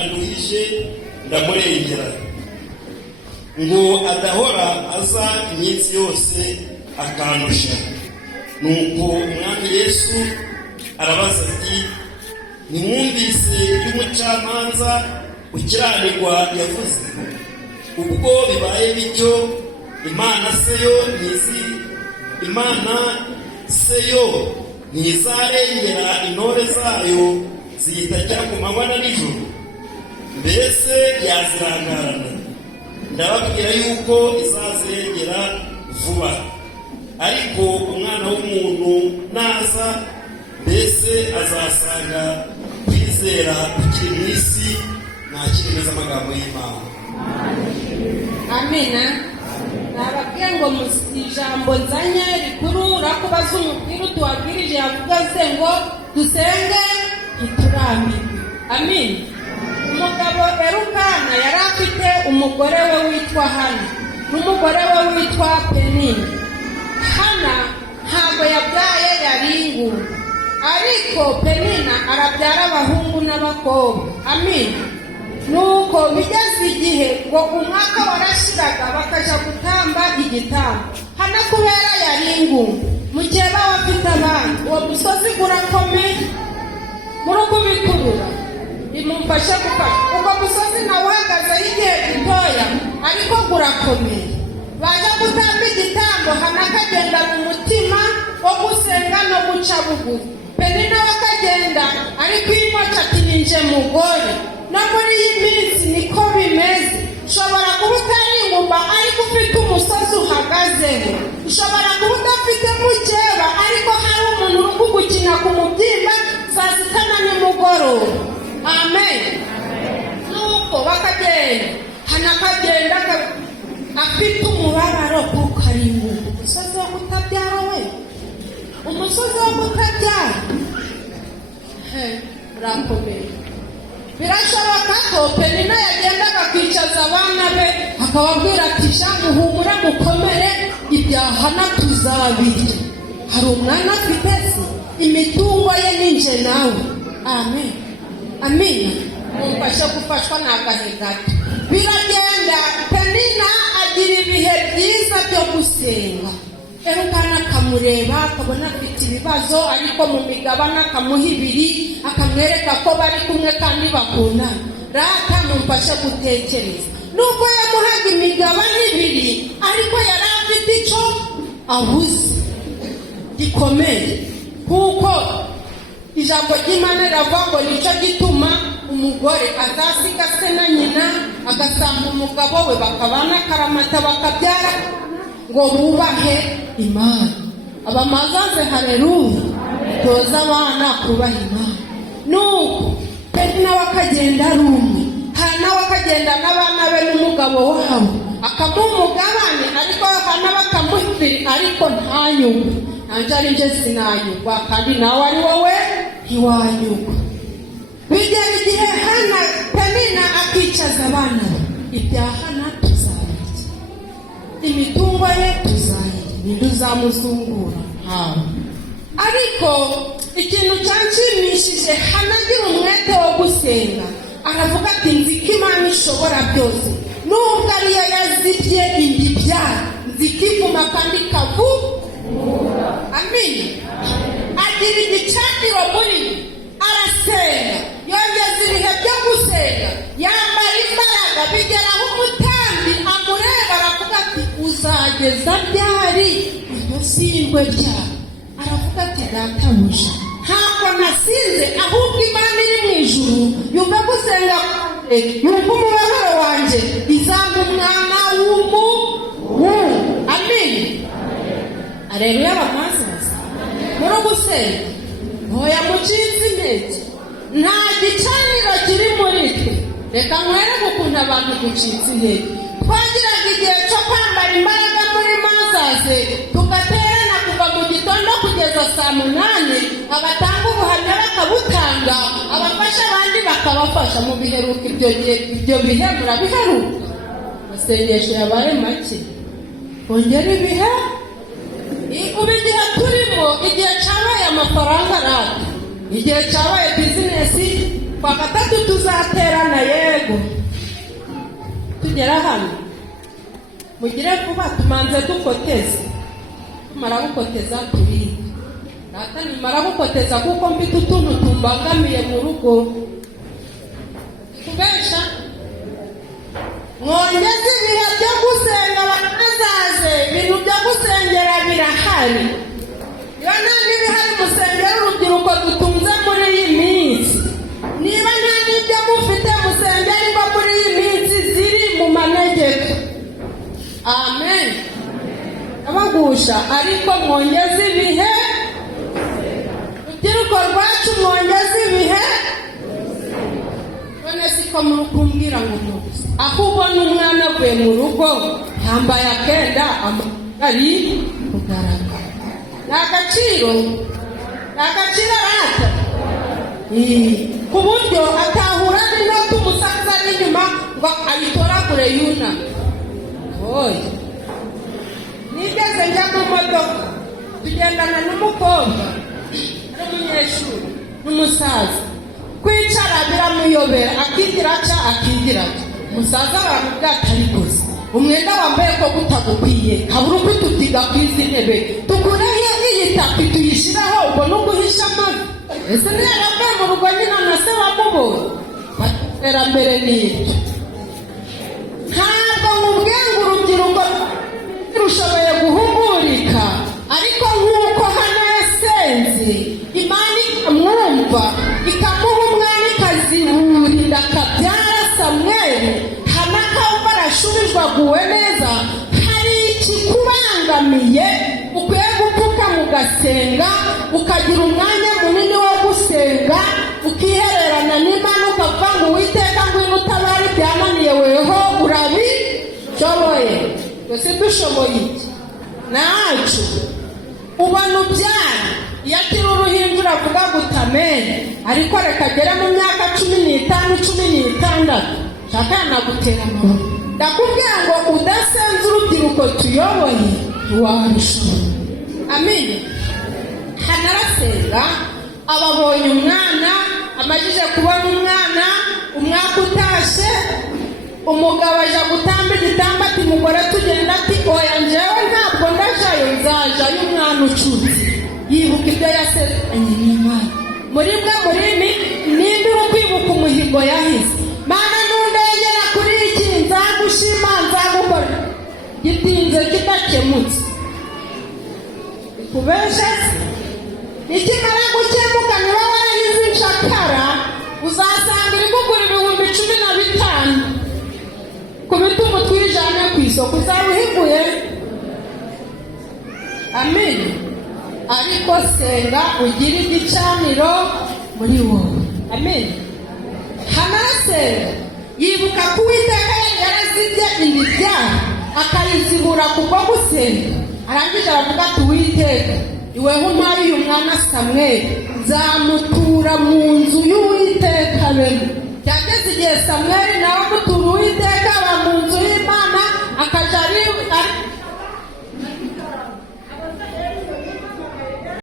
anuhije ndamurengera, ngo adahora aza iminsi yose akandusha. Nuko umwami Yesu arabaza ati, nimwumvise y'umucamanza ukiranirwa yavuze? Ubwo bibaye bityo, Imana seyo ntizarengera intore zayo ziyitakira ku manywa na nijoro? Mbese yazirangarana? Ndababwira yuko izazirengera vuba. Ariko umwana w'umuntu naza, mbese azasanga kwizera kukiri mu isi? Nakire neza amagambo y'Imana. Amina. Nababwiye ngo mu ijambo nzanye rikuru rakubaza umupira tuwabwirije yavuga se ngo dusenge ntiturambirwe. Amina. Umugabo Elukana yari afite umugore we witwa Hana n'umugore we witwa Penina. Hana ntabwo yabyaye yari ingumba, ariko Penina arabyara abahungu n'abakobwa. Amina. Nuko bigeze igihe ngo umwaka warashiraga bakaja gutamba igitambo. Hana kubera yari ingumba, mu gihe baba bafite abana, uwo musozi gurakomeye muri kubikurura imumfashe gufasha. Ubwo musozi nawe uhagazeho igihe gitoya, ariko gurakomeye. Baja gutamba igitambo, Hana akagenda mu mutima wo gusenga no guca bugufi. Penina bakagenda ariko imoca ati ninje mugore. No muri iyi minsi niko bimeze. Ushobora kuba utari ingumba ariko ufite umusozi uhagazeho. Ushobora kuba udafite mukeba ariko hari umuntu uri kugukina ku mubyimba saa sita na nimugoroba. Amen. Nuko bakagenda, Hana akagenda afite umubabaro kuko ari ingumba. Umusozi wo kutabyara we, umusozi wo kutabyara urakomeye. Birashoboka ko Penina yagendaga akicaza abana be akababwira ati shangu humura mukomere, ibya Hana tuzabirya. Hari umwana afite se, imitungo ye ninje nawe. Amen. Amina. Mumfashe gufashwa n'agahe gato. Biragenda, Penina agira ibihe byiza byo gusenga. Elukana akamureba akabona afite ibibazo, ariko mu migabane akamuha ibiri, akamwereka ko bari kumwe kandi bakundana. Rata mumfashe gutekereza. Nubwo yamuhaga imigabane ibiri, ariko yari afite icyo abuze gikomeye, kuko ijambo ry'Imana riravuga ngo nicyo gituma umugore azasiga se na nyina agasanga umugabo we, bakabana akaramata bakabyara, ngo bubahe Imana. Abamazaze haleluya, toza abana kubaha Imana. Nuko Penina wakagenda ari umwe, Hana wakagenda n'abana be n'umugabo wabo, akamuha umugabane, ariko Hana bakamuha ibiri, ariko ntanyurwe. Nanje ari nje sinanyurwa, kandi nawe ari wowe ntiwanyurwa. Bigera igihe Penina akicaza abana be, ibya Hana tuzabirya, imitungo ye tuzayirya, ninde uzamuzungura ntawe. Ariko ikintu cyanshimishije, Hana agira umwete wo gusenga. Aravuga ati nzi ko Imana ishobora byose, nubwo ariyo yazibye indibyara, nzi ko ivuma kandi ikavura. Amina. Agira igicaniro muri we, arasenga, yongeza ibihe byo gusenga, yambara imbaraga. Bigeraho umutambi amureba aravuga ati uzageza ryari iryo sindwe ryawe? Aravuga ati databuja, ntabwo nasinze, ahubwo Imana iri mu ijuru yumva gusenga kwanjye, yumva umubabaro wanjye, izamba umwana w'umuhungu. Amina. Aleluya bamazaza. Muri gusenga hoya mucitse intege, nta gicaniro kiri muri twe. Reka nkwereke ukuntu abantu ducitse intege. Twagiraga igihe cyo kwambara imbaraga muri mazaze, tugaterana kuva mu gitondo kugeza saa 8, abatanga ubuhamya bakabutanga, abafasha abandi bakabafasha. Mu biheruka ibyo bihe murabiheruka? Amasengesho yabaye make, ongera ibihe. Ubu igihe turimo, igihe cyabaye amafaranga rata, igihe cyabaye bizinesi, kwa gatatu tuzaterana kugera hano mugire vuba tumanze dukoteze tumara gukoteza turiga data nimara gukoteza kuko mfite utuntu tumbangamiye mu rugo kubesha mwongeze ibihe byo gusenga banazaze ibintu byo gusengera birahari iyo nta n'ibihari musengera urubyiruko dutunze muri iyi minsi niba nta n'ibyo mufite musengera ingo muri iyi minsi ziri mu manegeko amen abagusha ariko mwongeze ibihe urubyiruko rwacu mwongeze ibihe none siko muri kumbwira ngo mubuze aho ubona umwana avuye mu rugo yambaye akenda ari kugaragara ni agaciro arata ku buryo atahura n'inoti umusaza ari inyuma ngo ayitoragure yunama oya nigeze njya mu modoka tugendana n'umukobwa n'umunyeshuri n'umusaza kwicara biramuyobera akigira ca umusaza baramubwira atari gusa umwenda wambaye ko gutagukwiye habura uko tutiga ku izi ntebe tukureho iyi tapi tuyishyiraho ubona uguhisha amavi ese niyo yavuye mu rugo nyina na se wamubonye iterambere n'ibyo ntabwo mubwiye ngo urubyiruko rushoboye guhugurika ariko nk'uko hano yasenze imana ikamwumva ikamuha umwana ikaziburinda akabyara samweli hana akaba arashubijwe aguwe neza hari ikikubangamiye ukwiye gupfuka mugasenga ukagira umwanya munini wo gusenga ukihererana n'imana ukavuga ngo uwiteka ngwino utabare ibyananiye weho urabishoboye twese dushoboye iki nacu ubona ubyara iyo akiri uruhinja uravuga gutamene ariko reka agere mu myaka 15 16 shaka yanagutera amaboko ndakubwira ngo udasenze urubyiruko tuyoboye ntiwabishobora amen hanarasenga ababonye umwana amajije kubona umwaka utashe umugabo aja gutamba igitamba ati mugore tugenda ati oya njyewe ntabwo ndajayo nzajayo umwana ucutse yibuka ibyo yasezeranye n'Imana muri ninde uri kwibuka umuhigo yahize mana nundengera kuri iki nzagushima nzagukora gitinze kidakemutse kubesha ikimara gukemuka niba warahize incakara uzasanga iri kugura 15,000 ku bituma twijane ku isoko uzaba uhiguye amen ariko senga ugire igicaniro muri wowe amen hanarasenga yibuka ko uwiteka yari yarazibye imiryango akayizibura kubwo gusenga arangije aravuga ati uwiteka iweho umpaye uyu mwana samweli nzamutura mu nzu y'uwiteka bene byageze igihe samweli nawe